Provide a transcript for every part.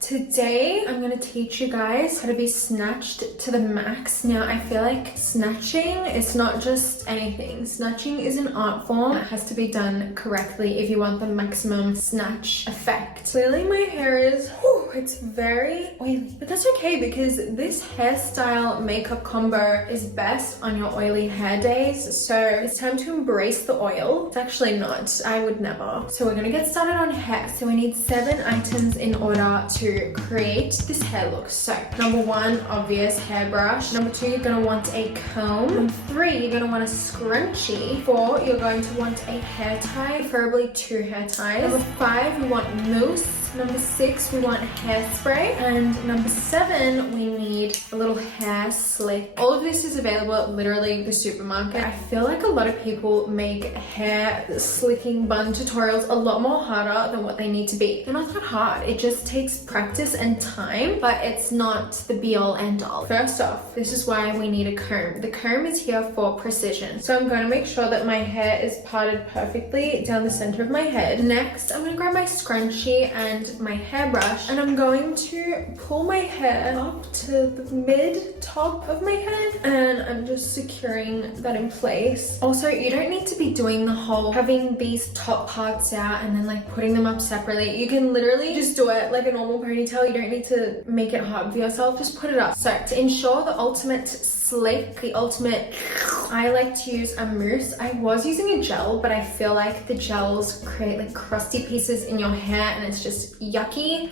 Today I'm going to teach you guys how to be snatched to the max. Now I feel like snatching is not just anything. Snatching is an art form. It has to be done correctly if you want the maximum snatch effect. Clearly my hair is, it's very oily, but that's okay because this hairstyle makeup combo is best on your oily hair days. So it's time to embrace the oil. It's actually not, I would never. So we're going to get started on hair. So we need 7 items in order to create this hair look. So number 1, obvious hairbrush. Number 2, you're going to want a comb. Number 3, you're going to want a scrunchie. 4, you're going to want a hair tie, preferably 2 hair ties. Number 5, you want mousse. Number 6, we want hairspray. And number 7, we need a little hair slick. All of this is available at literally the supermarket. I feel like a lot of people make hair slicking bun tutorials a lot more harder than what they need to be. They're not that hard. It just takes practice and time, but it's not the be all end all. First off, this is why we need a comb. The comb is here for precision. So I'm going to make sure that my hair is parted perfectly down the center of my head. Next, I'm going to grab my scrunchie and my hairbrush, and I'm going to pull my hair up to the mid top of my head, and I'm just securing that in place. Also, you don't need to be doing the whole having these top parts out and then like putting them up separately. You can literally just do it like a normal ponytail. You don't need to make it hard for yourself. Just put it up. So to ensure the ultimate slick, I like to use a mousse. I was using a gel, but I feel like the gels create like crusty pieces in your hair and it's just yucky.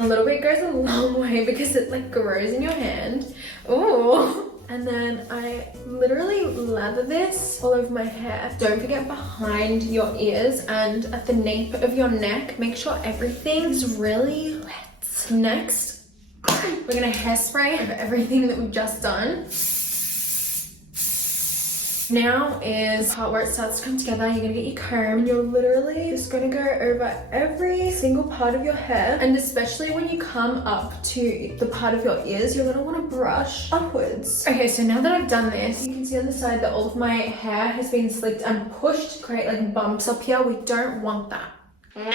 A little bit goes a long way because it like grows in your hand. Ooh. And then I literally lather this all over my hair. Don't forget behind your ears and at the nape of your neck. Make sure everything is really wet. Next, we're gonna hairspray over everything that we've just done. Now is the part where it starts to come together. You're gonna get your comb and you're literally just gonna go over every single part of your hair, and especially when you come up to the part of your ears, you're gonna want to brush upwards. Okay, so now that I've done this, you can see on the side that all of my hair has been slicked and pushed to create like bumps up here. We don't want that. No.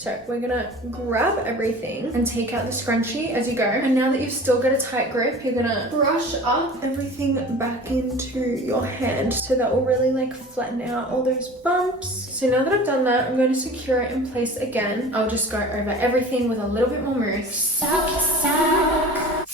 So we're gonna grab everything and take out the scrunchie as you go. And now that you've still got a tight grip, you're gonna brush up everything back into your hand. So that will really like flatten out all those bumps. So now that I've done that, I'm going to secure it in place again. I'll just go over everything with a little bit more mousse. Suck.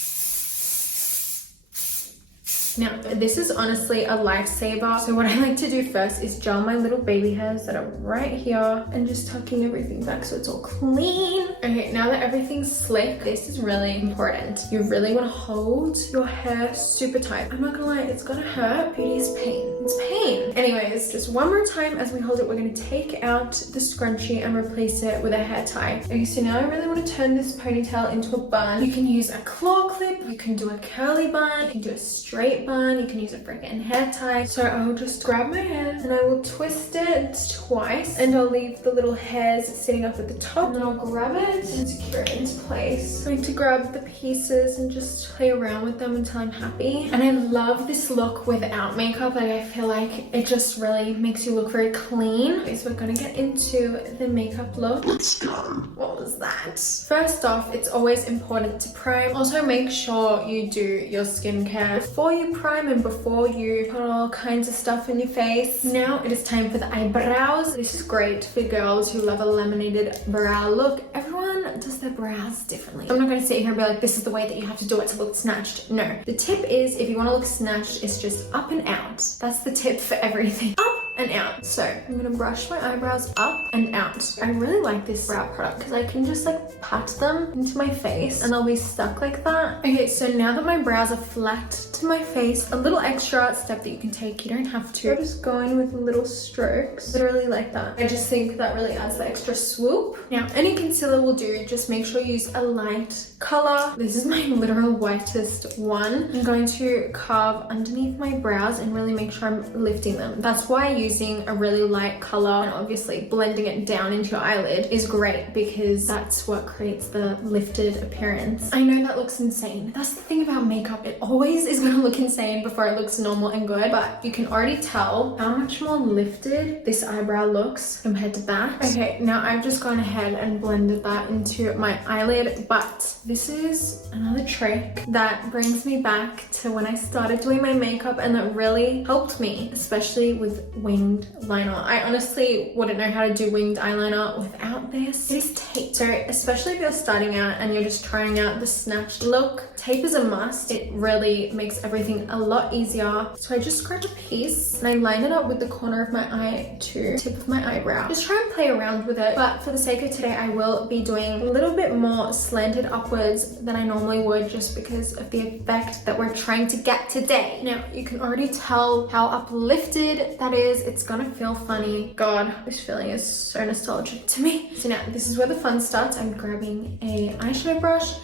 Now, this is honestly a lifesaver. So what I like to do first is gel my little baby hairs that are right here and just tucking everything back so it's all clean. Okay, now that everything's slick, this is really important. You really want to hold your hair super tight. I'm not gonna lie, it's gonna hurt. Beauty is pain. It's pain. Anyways, just one more time as we hold it, we're gonna take out the scrunchie and replace it with a hair tie. Okay, so now I really want to turn this ponytail into a bun. You can use a claw clip, you can do a curly bun, you can do a straight bun, you can use a freaking hair tie. So I'll just grab my hair and I will twist it twice, and I'll leave the little hairs sitting up at the top, and then I'll grab it and secure it into place. I'm going to grab the pieces and just play around with them until I'm happy. And I love this look without makeup. Like, I feel like it just really makes you look very clean. Okay, so we're gonna get into the makeup look. Let's go. What was that? First off, it's always important to prime. Also, make sure you do your skincare before you prime and before you put all kinds of stuff in your face. Now it is time for the eyebrows. This is great for girls who love a laminated brow look. Everyone does their brows differently. I'm not going to sit here and be like, this is the way that you have to do it to look snatched. No. The tip is, if you want to look snatched, it's just up and out. That's the tip for everything. Up and out. So I'm gonna brush my eyebrows up and out. I really like this brow product because I can just like pat them into my face and they'll be stuck like that. Okay, so now that my brows are flat to my face, a little extra step that you can take, you don't have to. I'm just going with little strokes, literally like that. I just think that really adds the extra swoop. Now, any concealer will do, just make sure you use a light color. This is my literal whitest one. I'm going to carve underneath my brows and really make sure I'm lifting them. That's why I using a really light color and obviously blending it down into your eyelid is great because that's what creates the lifted appearance. I know that looks insane. That's the thing about makeup. It always is gonna look insane before it looks normal and good, but you can already tell how much more lifted this eyebrow looks compared to that. Okay, now I've just gone ahead and blended that into my eyelid, but this is another trick that brings me back to when I started doing my makeup and that really helped me, especially with winged liner. I honestly wouldn't know how to do winged eyeliner without this. It is tape. So especially if you're starting out and you're just trying out the snatched look, tape is a must. It really makes everything a lot easier. So I just grabbed a piece and I lined it up with the corner of my eye to the tip of my eyebrow. Just try and play around with it, but for the sake of today I will be doing a little bit more slanted upwards than I normally would, just because of the effect that we're trying to get today. Now you can already tell how uplifted that is. It's gonna feel funny. God, this feeling is so nostalgic to me. So now this is where the fun starts. I'm grabbing a eyeshadow brush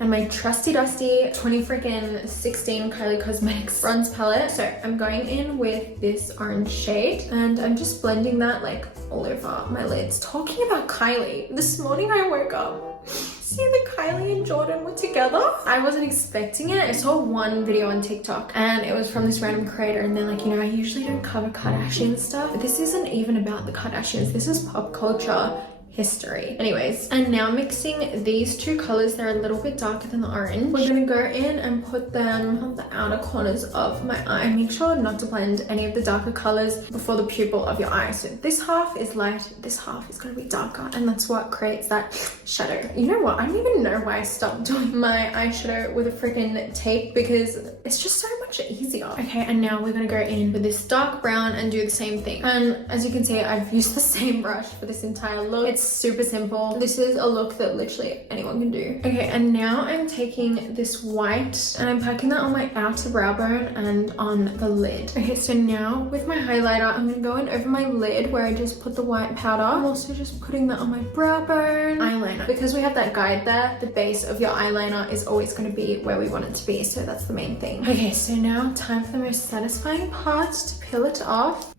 and my trusty dusty 2016 Kylie Cosmetics bronze palette. So I'm going in with this orange shade and I'm just blending that like all over my lids. Talking about Kylie, this morning I woke up, see that Kylie and Jordan were together. I wasn't expecting it. I saw one video on TikTok and it was from this random creator and they're like, you know, I usually don't cover Kardashian stuff, but this isn't even about the Kardashians. This is pop culture history. Anyways, and now mixing these two colors, they're a little bit darker than the orange. We're gonna go in and put them on the outer corners of my eye. Make sure not to blend any of the darker colors before the pupil of your eye. So this half is light, this half is gonna be darker, and that's what creates that shadow. You know what? I don't even know why I stopped doing my eyeshadow with a freaking tape because it's just so much easier. Okay, and now we're gonna go in with this dark brown and do the same thing. And as you can see, I've used the same brush for this entire look. It's super simple. This is a look that literally anyone can do. Okay, and now I'm taking this white and I'm packing that on my outer brow bone and on the lid. Okay, so now with my highlighter, I'm gonna go in over my lid where I just put the white powder. I'm also just putting that on my brow bone. Eyeliner. Because we have that guide there, the base of your eyeliner is always gonna be where we want it to be, so that's the main thing. Okay, so now time for the most satisfying part, to peel it off.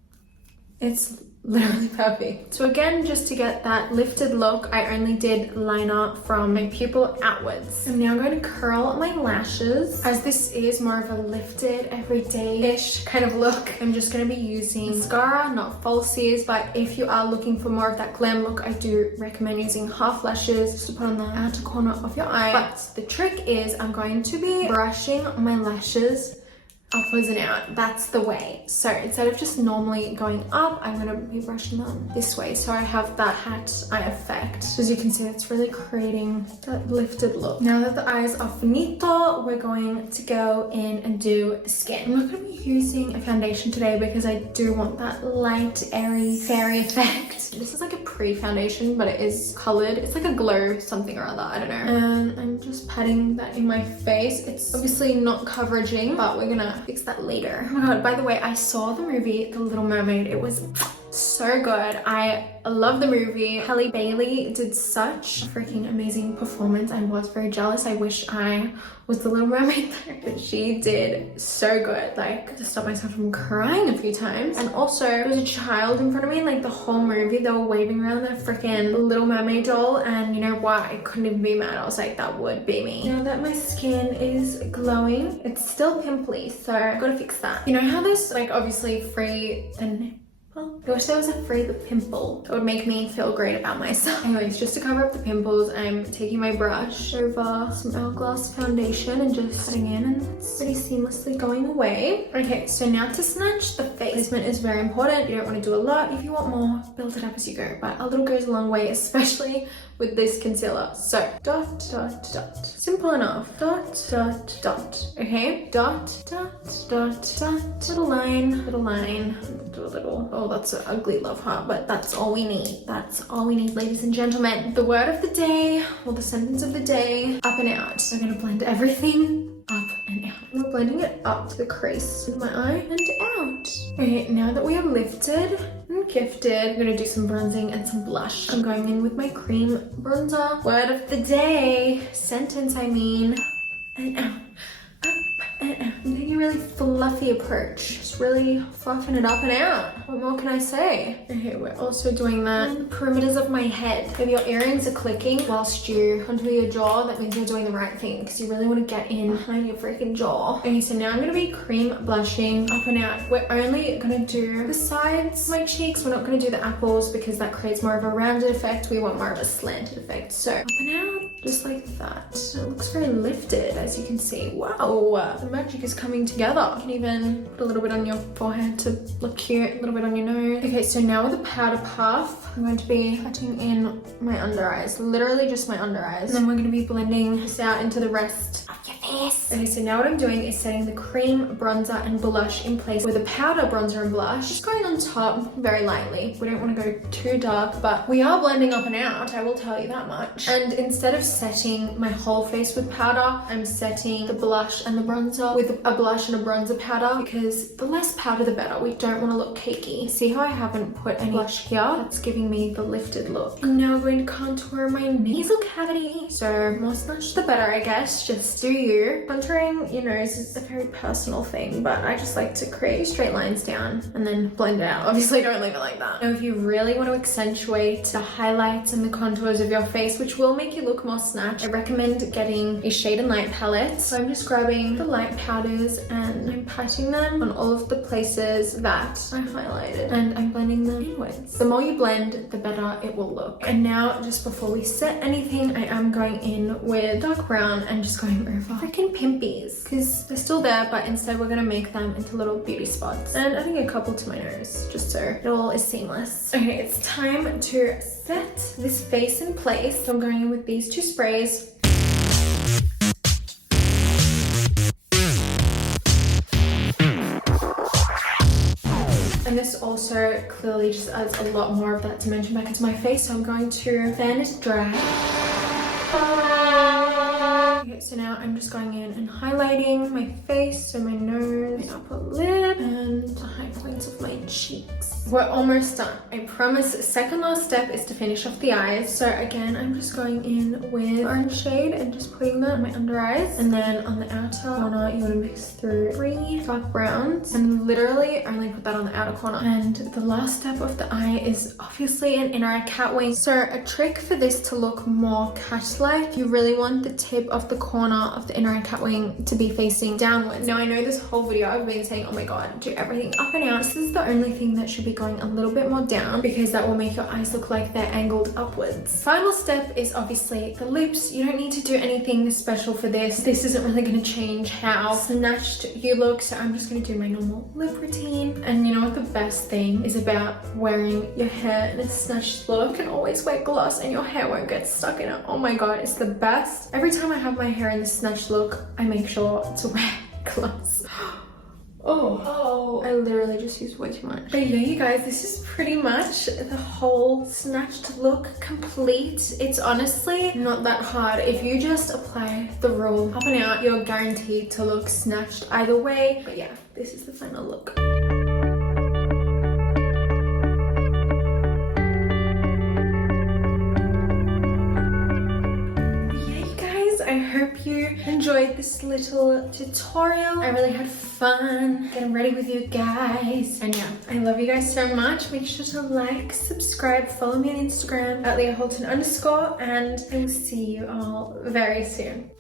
It's literally perfect. So again, just to get that lifted look, I only did liner from my pupil outwards. I'm now going to curl my lashes. As this is more of a lifted, everyday-ish kind of look, I'm just going to be using mascara, not falsies, but if you are looking for more of that glam look, I do recommend using half lashes just to put on the outer corner of your eye. But the trick is I'm going to be brushing my lashes upwards and out. That's the way. So instead of just normally going up, I'm gonna be brushing them this way, so I have that hat eye effect. As you can see, it's really creating that lifted look. Now that the eyes are finito, we're going to go in and do the skin. I'm not gonna be using a foundation today because I do want that light, airy, fairy effect. This is like a pre-foundation, but it is colored. It's like a glow something or other, I don't know. And I'm just patting that in my face. It's obviously not coveraging, but we're gonna fix that later. Oh my god, by the way, I saw the movie The Little Mermaid. It was so good. I love the movie. Halle Bailey did such a freaking amazing performance. I was very jealous. I wish I was the Little Mermaid there, but she did so good. Like, to stop myself from crying a few times. And also, there was a child in front of me, like the whole movie, they were waving around their freaking Little Mermaid doll, and you know what? I couldn't even be mad. I was like, that would be me. Now that my skin is glowing, it's still pimply, so I've got to fix that. You know how there's like obviously free and I wish there was a free the pimple. It would make me feel great about myself. Anyways, just to cover up the pimples, I'm taking my brush over some Hourglass foundation and just putting in, and it's pretty seamlessly going away. Okay, so now to snatch the face. Placement is very important. You don't want to do a lot. If you want more, build it up as you go. But a little goes a long way, especially with this concealer. So dot, dot, dot. Simple enough. Dot, dot, dot. Okay? Dot, dot, dot, dot. Little line, little line. Do a little. Oh, that's an ugly love heart, but that's all we need. That's all we need, ladies and gentlemen. The word of the day, or the sentence of the day, up and out. I'm gonna blend everything up and out. We're blending it up to the crease of my eye and out. Okay, now that we are lifted and gifted, I'm gonna do some bronzing and some blush. I'm going in with my cream bronzer. Word of the day, sentence I mean, up and out, up and out. I'm taking a really fluffy approach. Just really fluffing it up and out. What more can I say? Okay, we're also doing that in the perimeters of my head. If your earrings are clicking whilst you contour your jaw, that means you're doing the right thing because you really want to get in behind your freaking jaw. Okay, so now I'm going to be cream blushing up and out. We're only going to do the sides of my cheeks. We're not going to do the apples because that creates more of a rounded effect. We want more of a slanted effect. So up and out, just like that. It looks very lifted, as you can see. Wow, the magic is coming together. You can even put a little bit on your forehead to look cute, a little bit on your nose. Okay, so now with the powder puff, I'm going to be touching in my under eyes, literally just my under eyes. And then we're going to be blending this out into the rest of your face. Okay, so now what I'm doing is setting the cream bronzer and blush in place with the powder bronzer and blush. Just going on top very lightly. We don't want to go too dark, but we are blending up and out, I will tell you that much. And instead of setting my whole face with powder, I'm setting the blush and the bronzer with a blush and a bronzer powder because the less powder the better. We don't want to look cakey. See how I haven't put any blush here? That's giving me the lifted look. I'm now going to contour my nasal cavity. So more snatch the better, I guess. Just do you. Contouring your nose is a very personal thing, but I just like to create straight lines down and then blend it out. Obviously don't leave it like that. Now if you really want to accentuate the highlights and the contours of your face, which will make you look more snatched, I recommend getting a shade and light palette. So I'm just grabbing the light powders and I'm patting them on all of the places that I highlighted and I'm blending them inwards. The more you blend, the better it will look. And now just before we set anything, I am going in with dark brown and just going over freaking pimpies because they're still there, but instead we're gonna make them into little beauty spots. And I think a couple to my nose just so it all is seamless. Okay, it's time to set this face in place. So I'm going in with these two sprays. And this also clearly just adds a lot more of that dimension back into my face. So I'm going to fan it dry. Okay, so now I'm just going in and highlighting my face, so my nose, upper lip, and the high points of my cheeks. We're almost done. I promise. Second last step is to finish off the eyes. So again, I'm just going in with orange shade and just putting that on my under eyes. And then on the outer corner, you want to mix through 3 dark browns and literally only put that on the outer corner. And the last step of the eye is obviously an inner eye cat wing. So a trick for this to look more cat-like, you really want the tip of the corner of the inner eye cat wing to be facing downwards. Now I know this whole video I've been saying, oh my god, do everything up and out. This is the only thing that should be going a little bit more down because that will make your eyes look like they're angled upwards. Final step is obviously the lips. You don't need to do anything special for this. This isn't really going to change how snatched you look, so I'm just going to do my normal lip routine. And you know what the best thing is about wearing your hair in a snatched look? You can always wear gloss and your hair won't get stuck in it. Oh my god, it's the best. Every time I have my hair in the snatched look, I make sure to wear gloss. Oh, I literally just used way too much. But yeah, you guys, this is pretty much the whole snatched look complete. It's honestly not that hard. If you just apply the rule up and out, you're guaranteed to look snatched either way. But yeah, this is the final look. I hope you enjoyed this little tutorial. I really had fun getting ready with you guys. And yeah, I love you guys so much. Make sure to like, subscribe, follow me on Instagram at Leah halton_, and I will see you all very soon.